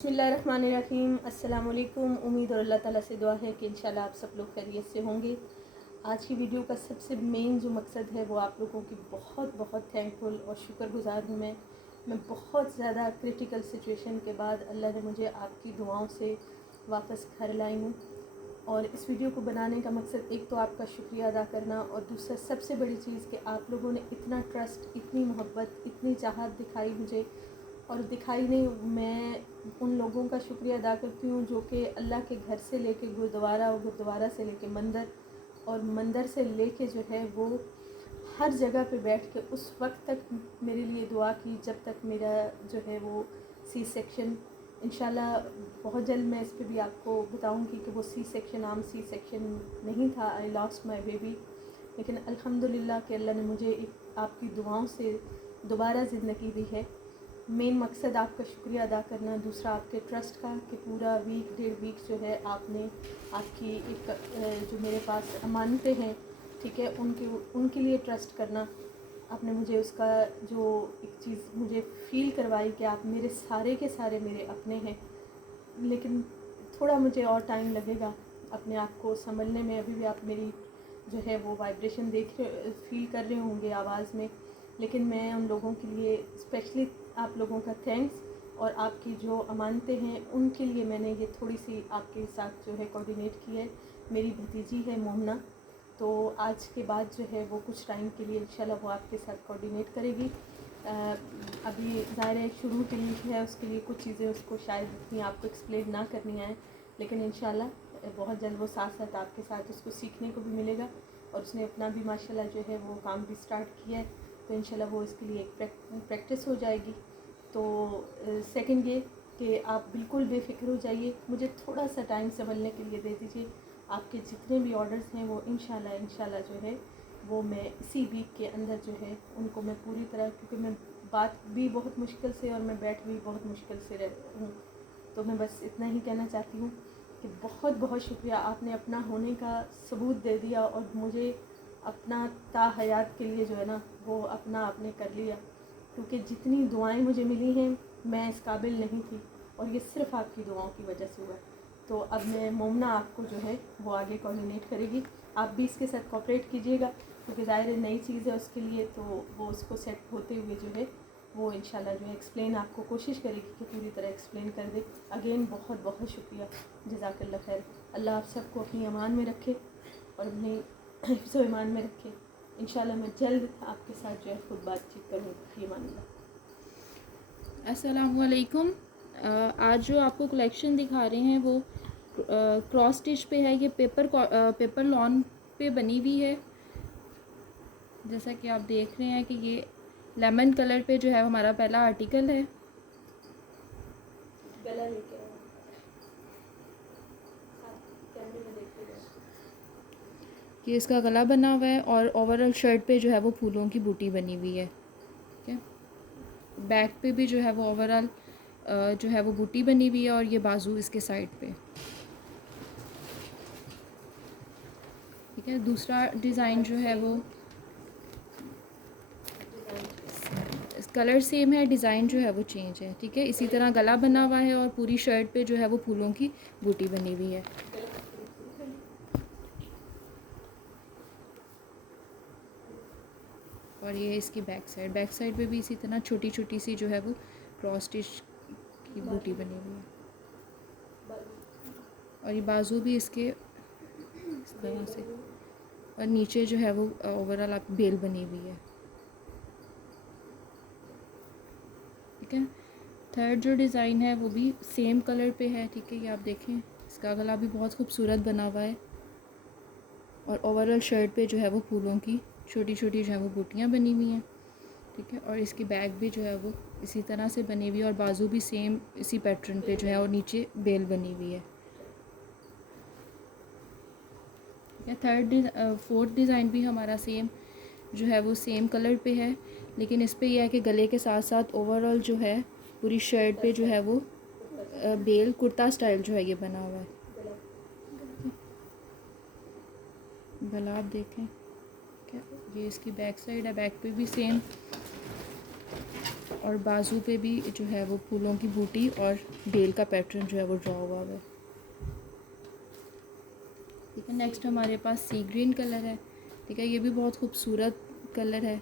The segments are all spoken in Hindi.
बिस्मिल्लाहिर्रहमानिर्रहीम। अस्सलाम वालेकुम। उम्मीद और अल्लाह ताला से दुआ है कि इंशाल्लाह आप सब लोग खैरियत से होंगे। आज की वीडियो का सबसे मेन जो मकसद है वो आप लोगों की बहुत बहुत थैंकफुल और शुक्रगुजार हूँ मैं बहुत ज़्यादा क्रिटिकल सिचुएशन के बाद अल्लाह ने मुझे आपकी दुआओं से वापस घर लाई हूँ। और इस वीडियो को बनाने का मकसद एक तो आपका शुक्रिया अदा करना और दूसरा सबसे बड़ी चीज़ कि आप लोगों ने इतना ट्रस्ट, इतनी मोहब्बत, इतनी चाहत दिखाई मुझे और दिखाई नहीं। मैं उन लोगों का शुक्रिया अदा करती हूँ जो कि अल्लाह के घर से लेके गुरुद्वारा और गुरुद्वारा से लेके मंदिर और मंदिर से लेके जो है वो हर जगह पे बैठ के उस वक्त तक मेरे लिए दुआ की जब तक मेरा जो है वो सी सेक्शन इंशाल्लाह बहुत जल्द मैं इस पर भी आपको बताऊंगी कि वो सी सेक्शन आम सी सेक्शन नहीं था। आई लॉस्ट माई बेबी, लेकिन अल्हम्दुलिल्लाह कि अल्लाह ने मुझे आपकी दुआओं से दोबारा ज़िंदगी दी है। मेन मकसद आपका शुक्रिया अदा करना, दूसरा आपके ट्रस्ट का कि पूरा वीक 1.5 वीक जो है आपने आपकी एक जो मेरे पास अमानतें हैं, ठीक है, उनके लिए ट्रस्ट करना। आपने मुझे उसका जो एक चीज़ मुझे फ़ील करवाई कि आप मेरे सारे के सारे मेरे अपने हैं, लेकिन थोड़ा मुझे और टाइम लगेगा अपने आप को संभलने में। अभी भी आप मेरी जो है वो वाइब्रेशन फ़ील कर रहे होंगे आवाज़ में, लेकिन मैं उन लोगों के लिए स्पेशली आप लोगों का थैंक्स और आपकी जो अमानतें हैं उनके लिए मैंने ये थोड़ी सी आपके साथ जो है कोऑर्डिनेट की है। मेरी भतीजी है मोमना, तो आज के बाद जो है वो कुछ टाइम के लिए इंशाल्लाह वो आपके साथ कोऑर्डिनेट करेगी। अभी ज़ाहिर है शुरू के लिए है, उसके लिए कुछ चीज़ें उसको शायद इतनी आपको एक्सप्लेन ना करनी आए, लेकिन इंशाल्लाह बहुत जल्द वो साथ साथ आपके साथ उसको सीखने को भी मिलेगा। और उसने अपना भी माशाल्लाह जो है वो काम भी स्टार्ट किया है, तो इंशाल्लाह वो इसके लिए एक प्रैक्टिस हो जाएगी। तो सेकंड ये कि आप बिल्कुल बेफिक्र हो जाइए, मुझे थोड़ा सा टाइम संभलने के लिए दे दीजिए। आपके जितने भी ऑर्डर्स हैं वो इंशाल्लाह जो है वो मैं इसी वीक के अंदर जो है उनको मैं पूरी तरह, क्योंकि मैं बात भी बहुत मुश्किल से और मैं बैठ भी बहुत मुश्किल से रह हूँ, तो मैं बस इतना ही कहना चाहती हूँ कि बहुत बहुत शुक्रिया। आपने अपना होने का सबूत दे दिया और मुझे अपना ताहयात के लिए जो है ना वो अपना आपने कर लिया, क्योंकि जितनी दुआएं मुझे मिली हैं मैं इस काबिल नहीं थी और ये सिर्फ आपकी दुआओं की वजह से हुआ। तो अब मैं मोमना आपको जो है वो आगे कोऑर्डिनेट करेगी, आप भी इसके साथ कोऑपरेट कीजिएगा, क्योंकि ज़ाहिर नई चीज़ है उसके लिए, तो वो उसको सेट होते हुए जो है वो इंशाल्लाह जो है एक्सप्लेन आपको कोशिश करेगी कि पूरी तरह एक्सप्लेन कर दे। अगेन बहुत बहुत शुक्रिया, जज़ाकल्लाह खैर। अल्लाह आप सबको अपनी अमान में रखे और अपनी हिफ्ज़ ईमान में रखे। इंशाल्लाह मैं जल्द आपके साथ जो है खुद बातचीत करूँगी। अस्सलामु अलैकुम। आज जो आपको कलेक्शन दिखा रहे हैं वो क्रॉस स्टिच पे है। ये पेपर लॉन पे बनी हुई है। जैसा कि आप देख रहे हैं कि ये लेमन कलर पे जो है हमारा पहला आर्टिकल है। गला लेके कैमरे में देखते हैं। ये इसका गला बना हुआ है और ओवरऑल शर्ट पे जो है वो फूलों की बूटी बनी हुई है। ठीक है, बैक पे भी जो है वो ओवरऑल जो है वो बूटी बनी हुई है और ये बाजू इसके साइड पे। ठीक है, दूसरा डिज़ाइन जो है वो कलर सेम है, डिज़ाइन जो है वो चेंज है। ठीक है, इसी तरह गला बना हुआ है और पूरी शर्ट पे जो है वो फूलों की बूटी बनी हुई है। और ये इसकी बैक साइड पे भी इसी तरह छोटी छोटी सी जो है वो क्रॉस स्टिच की बूटी बनी हुई है। और ये बाजू भी इसके इस तरह से, और नीचे जो है वो ओवरऑल आप बेल बनी हुई है। ठीक है, थर्ड जो डिज़ाइन है वो भी सेम कलर पे है। ठीक है, ये आप देखें, इसका गला भी बहुत खूबसूरत बना हुआ है और ओवरऑल शर्ट पे जो है वो फूलों की छोटी छोटी जो है वो बूटियाँ बनी हुई हैं। ठीक है, और इसकी बैक भी जो है वो इसी तरह से बनी हुई है और बाजू भी सेम इसी पैटर्न पे जो है और नीचे बेल बनी हुई है। ठीक है, फोर्थ डिज़ाइन भी हमारा सेम जो है वो सेम कलर पे है, लेकिन इस पे यह है कि गले के साथ साथ ओवरऑल जो है पूरी शर्ट पे जो है वो बेल कुर्ता स्टाइल जो है ये बना हुआ है। गला आप देखें, क्या ये इसकी बैक साइड है, बैक पे भी सेम और बाजू पे भी जो है वो फूलों की बूटी और बेल का पैटर्न जो है वो ड्रॉ हुआ है। ठीक है, नेक्स्ट हमारे पास सी ग्रीन कलर है। ठीक है, ये भी बहुत खूबसूरत कलर है,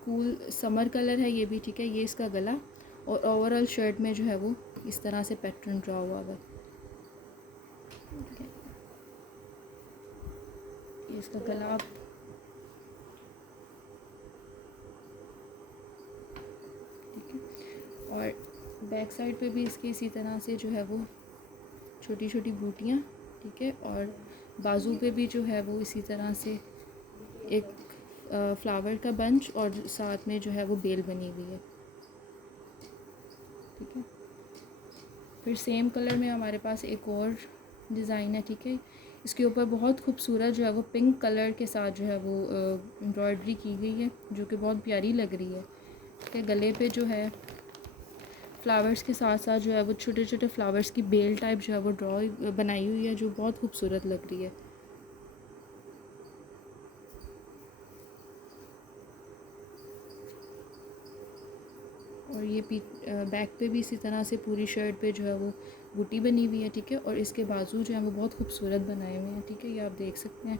कूल समर कलर है ये भी। ठीक है, ये इसका गला और ओवरऑल शर्ट में जो है वो इस तरह से पैटर्न ड्रॉ हुआ है। ठीक है, ये इसका गला। ठीक है, और बैक साइड पे भी इसके इसी तरह से जो है वो छोटी छोटी बूटियाँ। ठीक है, और बाजू पे भी जो है वो इसी तरह से एक फ्लावर का बंच और साथ में जो है वो बेल बनी हुई है। ठीक है, फिर सेम कलर में हमारे पास एक और डिज़ाइन है। ठीक है, इसके ऊपर बहुत खूबसूरत जो है वो पिंक कलर के साथ जो है वो एम्ब्रॉयडरी की गई है, जो कि बहुत प्यारी लग रही है। ठीक है, गले पे जो है फ्लावर्स के साथ साथ जो है वो छोटे छोटे फ्लावर्स की बेल टाइप जो है वो ड्रॉ बनाई हुई है, जो बहुत खूबसूरत लग रही है। और ये बैक पे भी इसी तरह से पूरी शर्ट पे जो है वो बूटी बनी हुई है। ठीक है, और इसके बाजू जो है वो बहुत खूबसूरत बनाए हुए हैं। ठीक है, ये आप देख सकते हैं,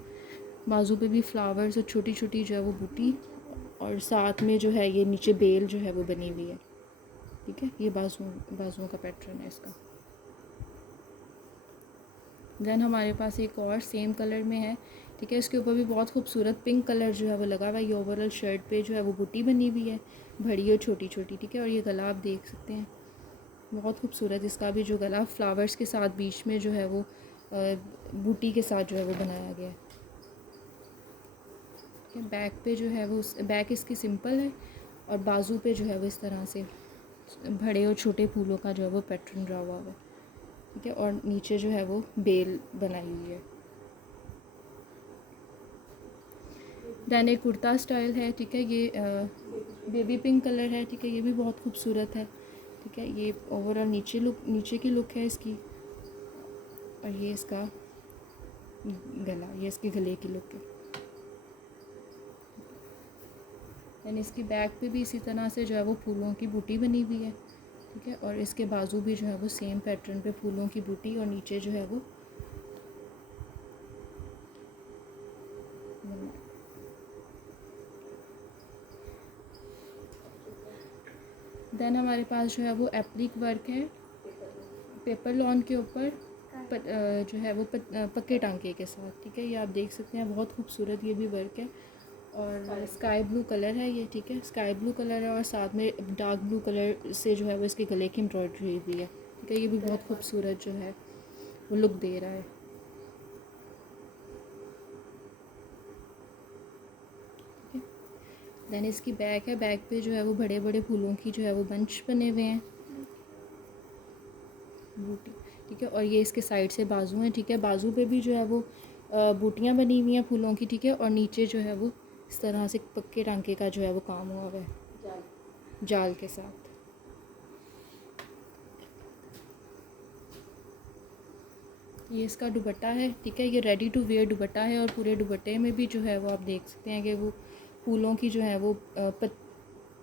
बाजू पे भी फ्लावर्स और छोटी छोटी जो है वो बूटी और साथ में जो है ये नीचे बेल जो है वो बनी हुई है। ठीक है, ये बाजुओं का पैटर्न है इसका। देन हमारे पास एक और सेम कलर में है। ठीक है, इसके ऊपर भी बहुत खूबसूरत पिंक कलर जो है वो लगा हुआ है। ये ओवरऑल शर्ट पे जो है वो बूटी बनी हुई है, बड़ी और छोटी छोटी। ठीक है, और ये गला आप देख सकते हैं, बहुत खूबसूरत इसका भी जो गला फ्लावर्स के साथ बीच में जो है वो बूटी के साथ जो है वो बनाया गया है। ठीक है, बैक पे जो है वो बैक इसकी सिंपल है और बाजू पे जो है वो इस तरह से बड़े और छोटे फूलों का जो है वो पैटर्न ड्रा हुआ है। ठीक है, और नीचे जो है वो बेल बनाई हुई है। देन एक कुर्ता स्टाइल है। ठीक है, ये बेबी पिंक कलर है। ठीक है, ये भी बहुत खूबसूरत है। ठीक है, ये ओवरऑल नीचे की लुक है इसकी, और ये इसका गला, ये इसके गले की लुक है। देन इसकी बैक पे भी इसी तरह से जो है वो फूलों की बूटी बनी हुई है। ठीक है, और इसके बाजू भी जो है वो सेम पैटर्न पे फूलों की बूटी और नीचे जो है वो देन हमारे पास जो है वो एप्लिक वर्क है पेपर लॉन के ऊपर जो है वो पक्के टांके के साथ। ठीक है, ये आप देख सकते हैं, बहुत खूबसूरत ये भी वर्क है। और स्काई ब्लू कलर है ये। ठीक है, स्काई ब्लू कलर है और साथ में डार्क ब्लू कलर से जो है वो इसके गले की एम्ब्रॉयडरी हुई है। ठीक है, ये भी बहुत खूबसूरत जो है वो लुक दे रहा है। देन इसकी बैक है, बैक पे जो है वो बड़े बड़े फूलों की जो है वो बंच बने हुए हैं, बूटी। ठीक है, और ये इसके साइड से बाजू हैं। ठीक है, बाजू पे भी जो है वो बूटियाँ बनी हुई हैं फूलों की। ठीक है, और नीचे जो है वो इस तरह से पक्के टांके का जो है वो काम हुआ है जाल के साथ। ये इसका दुपट्टा है। ठीक है, ये रेडी टू वेयर दुपट्टा है और पूरे दुपट्टे में भी जो है वो आप देख सकते हैं कि वो फूलों की जो है वो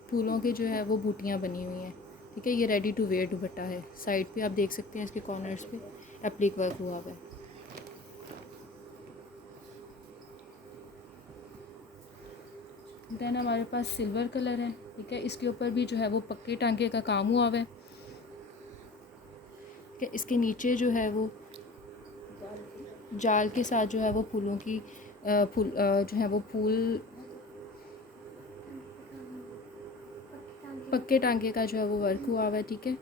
फूलों के जो है वो बूटियाँ बनी हुई हैं। ठीक है, ये रेडी टू वेयर दुपट्टा है। साइड पे आप देख सकते हैं इसके कॉर्नर्स पे एप्लिक वर्क हुआ हुआ है। देन हमारे पास सिल्वर कलर है। ठीक है, इसके ऊपर भी जो है वो पक्के टांके का काम हुआ हुआ है। ठीक है, इसके नीचे जो है वो जाल के साथ जो है वो फूलों की जो है वो फूल पक्के टांके का जो है वो वर्क हुआ हुआ है। ठीक है,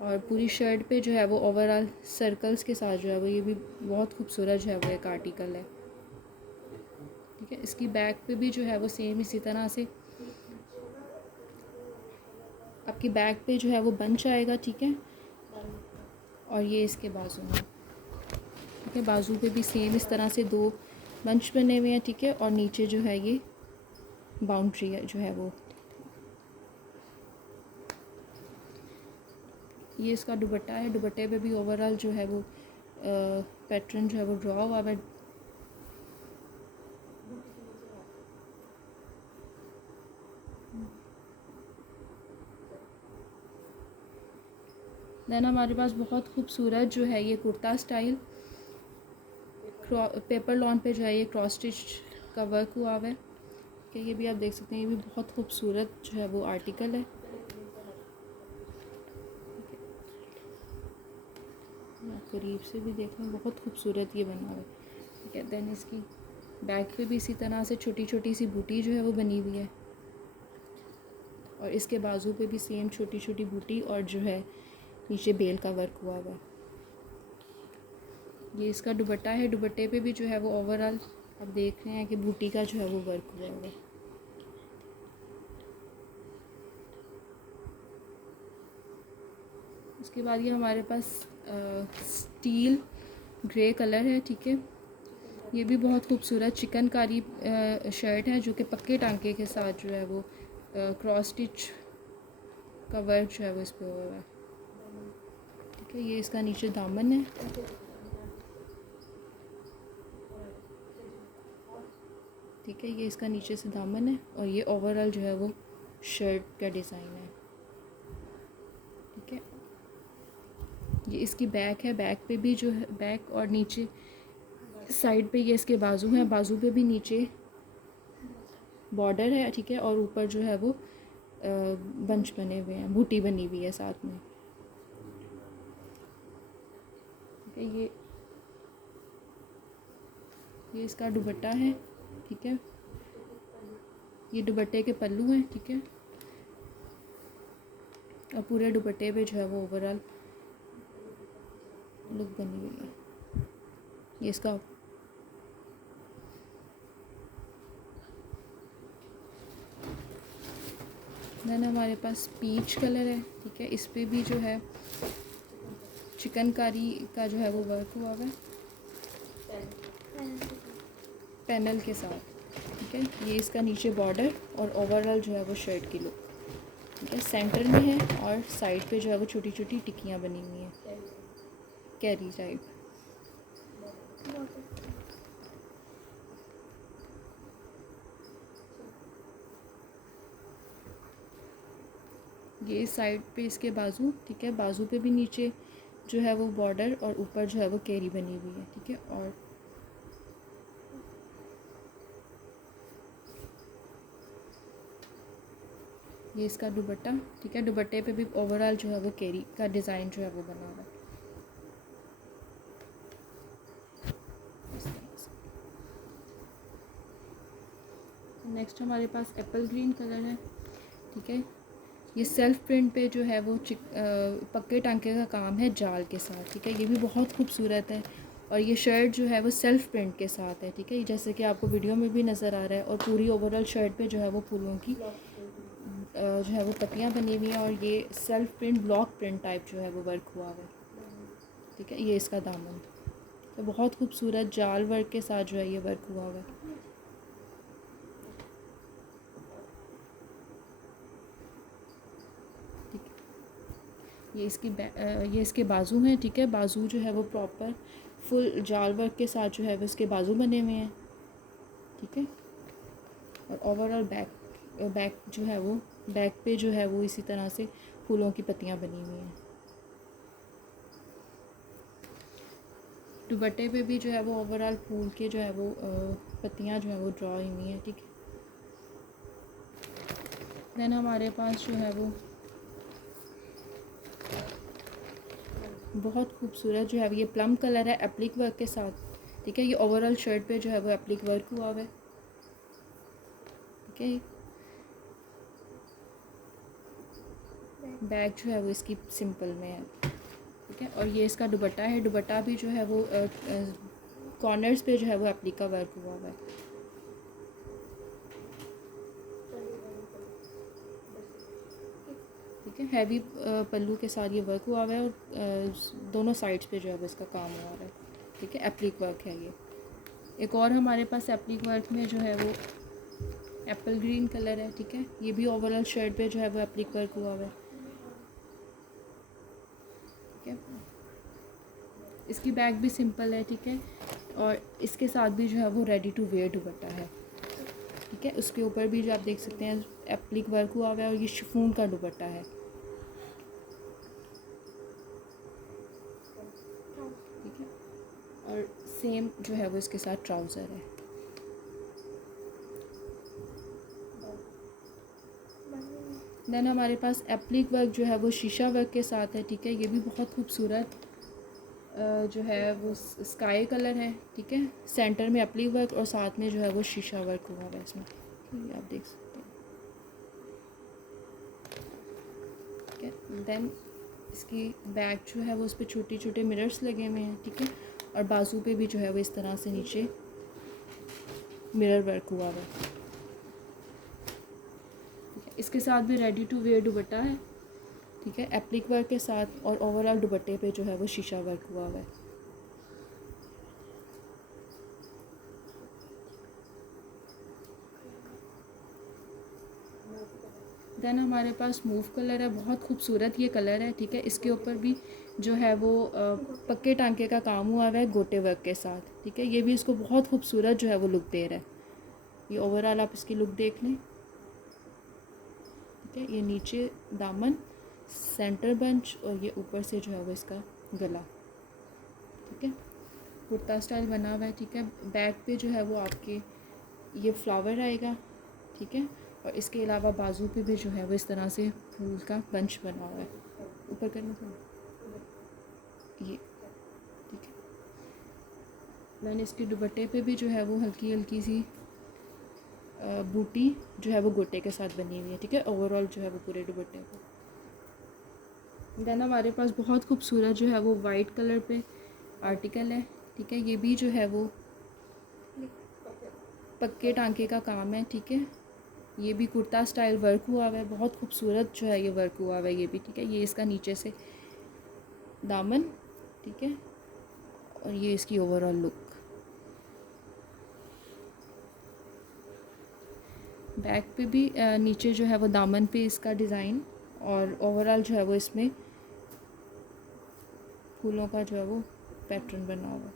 और पूरी शर्ट पे जो है वो ओवरऑल सर्कल्स के साथ जो है वो ये भी बहुत खूबसूरत जो है वो एक आर्टिकल है। ठीक है, इसकी बैक पे भी जो है वो सेम इसी तरह से आपकी बैक पे जो है वो बंच आएगा। ठीक है, और ये इसके बाजू में। ठीक है, बाजू पे भी सेम इस तरह से 2 बंच बने हुए हैं। ठीक है, और नीचे जो है ये बाउंड्री है जो है वो। ये इसका दुपट्टा है। दुपट्टे पे भी ओवरऑल जो है वो पैटर्न जो है वो ड्रॉ हुआ है। देन हमारे पास बहुत खूबसूरत जो है ये कुर्ता स्टाइल पेपर लॉन पे जो है ये क्रॉस स्टिच का वर्क हुआ हुआ है कि ये भी आप देख सकते हैं, ये भी बहुत खूबसूरत जो है वो आर्टिकल है। आप करीब से भी देख लें, बहुत खूबसूरत ये बना हुआ है, ठीक है। देन इसकी बैक पे भी इसी तरह से छोटी छोटी सी बूटी जो है वो बनी हुई है, और इसके बाजू पे भी सेम छोटी छोटी बूटी और जो है नीचे बेल का वर्क हुआ हुआ है। ये इसका दुपट्टा है, दुपट्टे पे भी जो है वो ओवरऑल आप देख रहे हैं कि बूटी का जो है वो वर्क हुआ हुआ है। उसके बाद ये हमारे पास स्टील ग्रे कलर है, ठीक है। ये भी बहुत खूबसूरत चिकनकारी शर्ट है जो कि पक्के टांके के साथ जो है वो क्रॉस स्टिच का वर्क जो है वो इस पर हुआ हुआ है, ठीक है। ये इसका नीचे दामन है, ठीक है। ये इसका नीचे से दामन है और ये ओवरऑल जो है वो शर्ट का डिज़ाइन है, ठीक है। ये इसकी बैक है, बैक पे भी जो है बैक और नीचे साइड पे ये इसके बाजू हैं, बाजू पे भी नीचे बॉर्डर है, ठीक है। और ऊपर जो है वो बंच बने हुए हैं, बूटी बनी हुई है साथ में, ठीक है। ये इसका दुपट्टा है, ठीक है। ये दुपट्टे के पल्लू हैं, ठीक है। और पूरे दुपट्टे पे जो है वो ओवरऑल लुक बनी हुई है। ये इसका देन हमारे पास पीच कलर है, ठीक है। इस पे भी जो है चिकनकारी का जो है वो वर्क हुआ हुआ है पैनल के साथ, ठीक है। ये इसका नीचे बॉर्डर और ओवरऑल जो है वो शर्ट की लुक, ठीक है। सेंटर में है और साइड पे जो है वो छोटी छोटी टिक्कियाँ बनी हुई हैं, कैरी टाइप। ये साइड पे इसके बाजू, ठीक है। बाजू पे भी नीचे जो है वो बॉर्डर और ऊपर जो है वो कैरी बनी हुई है, ठीक है। और ये इसका दुपट्टा, ठीक है। दुपट्टे पे भी ओवरऑल जो है वो कैरी का डिज़ाइन जो है वो बना हुआ है। नेक्स्ट हमारे पास एप्पल ग्रीन कलर है, ठीक है। ये सेल्फ प्रिंट पे जो है वो पक्के टांके का काम है जाल के साथ, ठीक है। ये भी बहुत खूबसूरत है और ये शर्ट जो है वो सेल्फ प्रिंट के साथ है, ठीक है। जैसे कि आपको वीडियो में भी नज़र आ रहा है, और पूरी ओवरऑल शर्ट पे जो है वो फूलों की जो है वो पत्तियाँ बनी हुई हैं, और ये self print block print type जो है वो वर्क हुआ है, ठीक है। ये इसका दामन, तो बहुत खूबसूरत जाल वर्क के साथ जो है ये वर्क हुआ है। ये इसके बाजू हैं, ठीक है। बाजू जो है वो प्रॉपर फुल जाल वर्क के साथ जो है वो इसके बाजू बने हुए हैं, ठीक है। और ओवरऑल बैक जो है वो बैक पे जो है वो इसी तरह से फूलों की पत्तियां बनी हुई हैं। दुपट्टे पे भी जो है वो ओवरऑल फूल के जो है वो पत्तियां जो है वो ड्रॉ हुई हैं, ठीक है। देन हमारे पास जो है वो बहुत खूबसूरत जो है ये प्लम कलर है एप्लिक वर्क के साथ, ठीक है। ये ओवरऑल शर्ट पे जो है वो एप्लिक वर्क हुआ हुआ है, ठीक है। बैक जो है वो इसकी सिंपल में है, ठीक है। और ये इसका दुपट्टा है, दुपट्टा भी जो है वो कॉर्नर्स पे जो है वो एप्लिक का वर्क हुआ हुआ है, ठीक है। हैवी पल्लू के साथ ये वर्क हुआ हुआ है और दोनों साइड्स पे जो है वो इसका काम हुआ है, ठीक है। एप्लिक वर्क है ये। एक और हमारे पास एप्लिक वर्क में जो है वो एप्पल ग्रीन कलर है, ठीक है। ये भी ओवरऑल शर्ट पे जो है वो एप्लिक वर्क हुआ हुआ है, ठीक है। इसकी बैक भी सिंपल है, ठीक है। और इसके साथ भी जो है वो रेडी टू वेयर दुपट्टा है, ठीक है। उसके ऊपर भी जो आप देख सकते हैं एप्लिक वर्क हुआ हुआ है और ये शिफॉन का दुपट्टा है, और सेम जो है वो इसके साथ ट्राउज़र है। देन हमारे पास एप्लिक वर्क जो है वो शीशा वर्क के साथ है, ठीक है। ये भी बहुत खूबसूरत जो है वो स्काई कलर है, ठीक है। सेंटर में एप्लिक वर्क और साथ में जो है वो शीशा वर्क हुआ है इसमें, ये आप देख सकते हैं, ठीक है। देन इसकी बैक जो है वो उस पर छोटे छोटे मिरर्स लगे हुए हैं, ठीक है। और बाजू पे भी जो है वो इस तरह से नीचे मिरर वर्क हुआ है, ठीक है। इसके साथ भी रेडी टू वेयर दुपट्टा है, ठीक है, एप्लिक वर्क के साथ। और ओवरऑल दुपट्टे पे जो है वो शीशा वर्क हुआ है। देन हमारे पास मूव कलर है, बहुत खूबसूरत ये कलर है, ठीक है। इसके ऊपर भी जो है वो पक्के टांके का काम हुआ है गोटे वर्क के साथ, ठीक है। ये भी इसको बहुत खूबसूरत जो है वो लुक दे रहा है। ये ओवरऑल आप इसकी लुक देख लें, ठीक है। ये नीचे दामन, सेंटर बंच और ये ऊपर से जो है वो इसका गला, ठीक है। कुर्ता स्टाइल बना हुआ है, ठीक है। बैक पे जो है वो आपके ये फ्लावर आएगा, ठीक है। और इसके अलावा बाजू पे भी जो है वो इस तरह से फूल का बंच बना हुआ है। ऊपर करना था ये, ठीक है। मैंने इसके दुपट्टे पे भी जो है वो हल्की हल्की सी बूटी जो है वो गोटे के साथ बनी हुई है, ठीक है। ओवरऑल जो है वो पूरे दुपट्टे पे। देन हमारे पास बहुत खूबसूरत जो है वो वाइट कलर पे आर्टिकल है, ठीक है। ये भी जो है वो पक्के टांके का काम है, ठीक है। ये भी कुर्ता स्टाइल वर्क हुआ हुआ है, बहुत खूबसूरत जो है ये वर्क हुआ हुआ है ये भी, ठीक है। ये इसका नीचे से दामन, ठीक है। और ये इसकी ओवरऑल लुक। बैक पे भी नीचे जो है वो दामन पे इसका डिज़ाइन और ओवरऑल जो है वो इसमें फूलों का जो है वो पैटर्न बना हुआ है,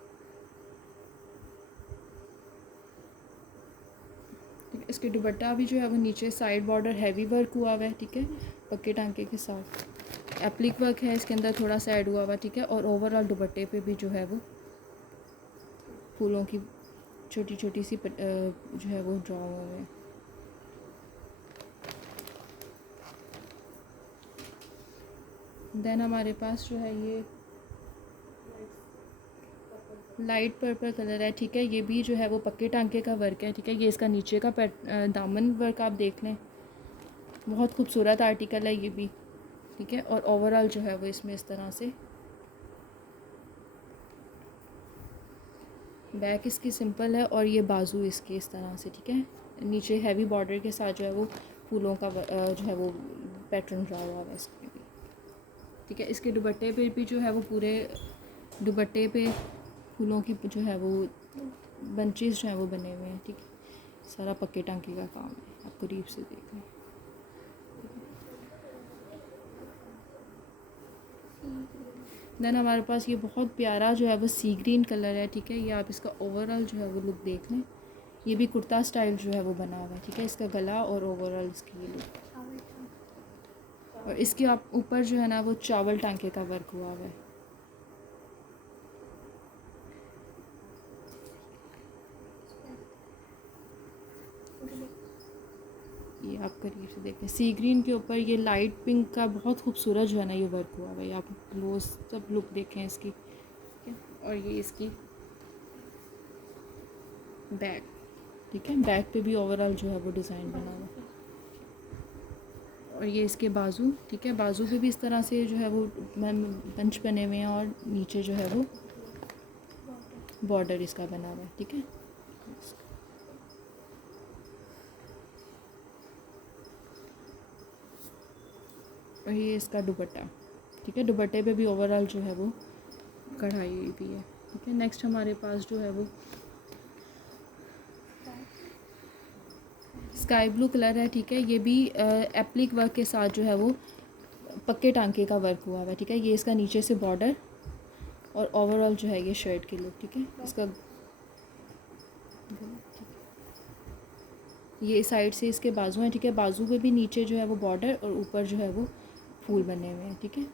ठीक है। इसके दुपट्टा भी जो है वो नीचे साइड बॉर्डर हैवी वर्क हुआ हुआ है, ठीक है, पक्के टांके के साथ। एप्लिक वर्क है इसके अंदर थोड़ा सा ऐड हुआ हुआ, ठीक है। और ओवरऑल दुपट्टे पे भी जो है वो फूलों की छोटी छोटी सी जो है वो ड्रॉ हुआ है। देन हमारे पास जो है ये लाइट पर्पल कलर है, ठीक है। ये भी जो है वो पक्के टांके का वर्क है, ठीक है। ये इसका नीचे का दामन वर्क आप देख लें, बहुत खूबसूरत आर्टिकल है ये भी, ठीक है। और ओवरऑल जो है वो इसमें इस तरह से बैक इसकी सिंपल है और ये बाजू इसके इस तरह से, ठीक है। नीचे हैवी बॉर्डर के साथ जो है वो फूलों का जो है वो पैटर्न ड्रा हुआ है इसमें भी, ठीक है। इसके दुपट्टे पे भी जो है वो पूरे दुपट्टे पे फूलों की जो है वो बंचेस जो है वो बने हुए हैं, ठीक है। सारा पक्के टांके का काम है, आप करीब से देख लें। देन हमारे पास ये बहुत प्यारा जो है वो सी ग्रीन कलर है, ठीक है। ये आप इसका ओवरऑल जो है वो लुक देख लें। ये भी कुर्ता स्टाइल जो है वो बना हुआ है, ठीक है। इसका गला और ओवरऑल इसकी ये लुक, और इसके आप ऊपर जो है ना वो चावल टांके का वर्क हुआ हुआ है। ये आप करीब से देखें, सी ग्रीन के ऊपर ये लाइट पिंक का बहुत खूबसूरत जो है ना ये वर्क हुआ हुआ है। आप क्लोज सब लुक देखें इसकी, ठीक है। और ये इसकी बैक, ठीक है। बैक पे भी ओवरऑल जो है वो डिज़ाइन बना हुआ है। और ये इसके बाजू, ठीक है। बाजू पे भी इस तरह से जो है वो बंच बने हुए हैं और नीचे जो है वो बॉर्डर इसका बना हुआ है, ठीक है। और ये इसका दुपट्टा, ठीक है। दुपट्टे पे भी ओवरऑल जो है वो कढ़ाई भी है, ठीक है। नेक्स्ट हमारे पास जो है वो स्काई ब्लू कलर है, ठीक है। ये भी एप्लिक वर्क के साथ जो है वो पक्के टांके का वर्क हुआ है, ठीक है। ये इसका नीचे से बॉर्डर और ओवरऑल जो है ये शर्ट की लुक, ठीक है। इसका ये साइड से इसके बाजू हैं, ठीक है। बाजू पे भी नीचे जो है वो बॉर्डर और ऊपर जो है वो फूल बने हुए हैं, ठीक है।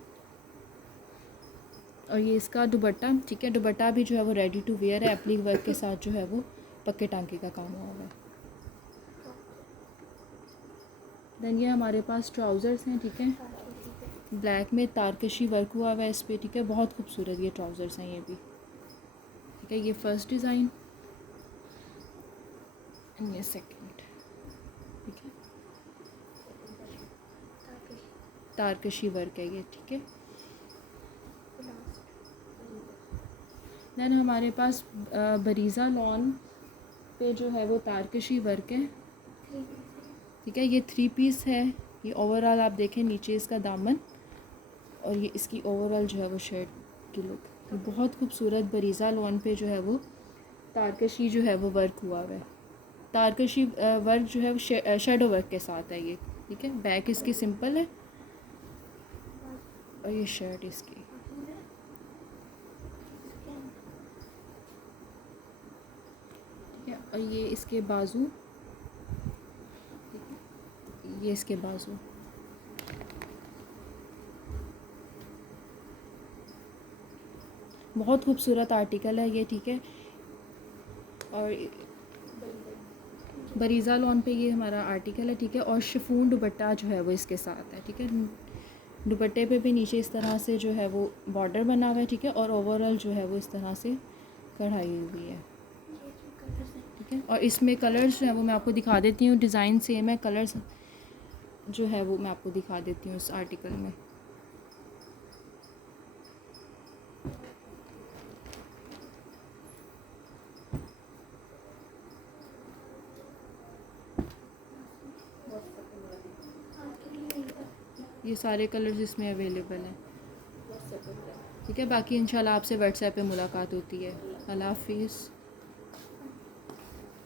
और ये इसका दुपट्टा, ठीक है, दुपट्टा भी जो है वो रेडी टू वेयर है, एप्लिक वर्क के साथ जो है वो पक्के टांके का काम हुआ हुआ है। देन ये हमारे पास ट्राउज़र्स हैं, ठीक है, ब्लैक में तारकशी वर्क हुआ हुआ है इस पर, ठीक है, बहुत खूबसूरत ये ट्राउज़र्स हैं ये भी, ठीक है। ये फर्स्ट डिज़ाइन एंड ये सेकंड, ठीक है, तारकशी वर्क है ये, ठीक है। देन हमारे पास बरीज़ा लॉन पे जो है वो तारकशी वर्क है, ठीक है। ये 3 पीस है, ये ओवरऑल आप देखें नीचे इसका दामन और ये इसकी ओवरऑल जो है वो शर्ट की लुक, ये बहुत खूबसूरत बरीज़ा लॉन पे जो है वो तारकशी जो है वो वर्क हुआ हुआ है। तारकशी वर्क जो है वो शेडो वर्क के साथ है ये, ठीक है। बैक इसकी सिंपल है और ये शर्ट इसकी, ठीक है। और ये इसके बाजू, ये इसके बाजू, बहुत खूबसूरत आर्टिकल है ये, ठीक है। और बरीज़ा लॉन पे ये हमारा आर्टिकल है, ठीक है। और शिफॉन दुपट्टा जो है वो इसके साथ है, ठीक है। दुपट्टे पे भी नीचे इस तरह से जो है वो बॉर्डर बना हुआ है, ठीक है। और ओवरऑल जो है वो इस तरह से कढ़ाई हुई है, ठीक है। और इसमें कलर्स जो है वो मैं आपको दिखा देती हूँ, डिज़ाइन सेम है, कलर्स जो है वो मैं आपको दिखा देती हूँ इस आर्टिकल में। ये सारे कलर्स इसमें अवेलेबल हैं, ठीक है। बाकी इंशाल्लाह आपसे व्हाट्सएप पे मुलाकात होती है। अल्लाह हाफिज़।